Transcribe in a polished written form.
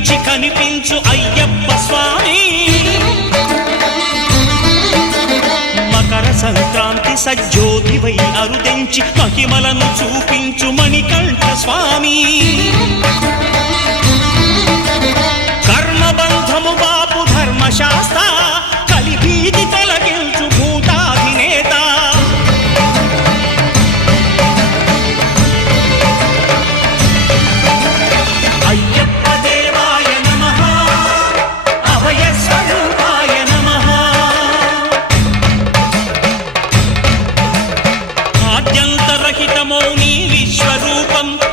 కనిపించి కనిపించు అయ్యప్ప స్వామి మకర సంక్రాంతి సజ్జోతివై అరుదెంచి మహిమలను చూపించు మణికంఠ స్వామి కర్మబంధము బాపు ధర్మశాస్త్ర కలిభీతి తొలగించు భూతాధినేత అయ్యప్ప దేవాయ నమః అభయ స్వరూపాయ నమః ఆద్యంతరహితమో నీ విశ్వరూపం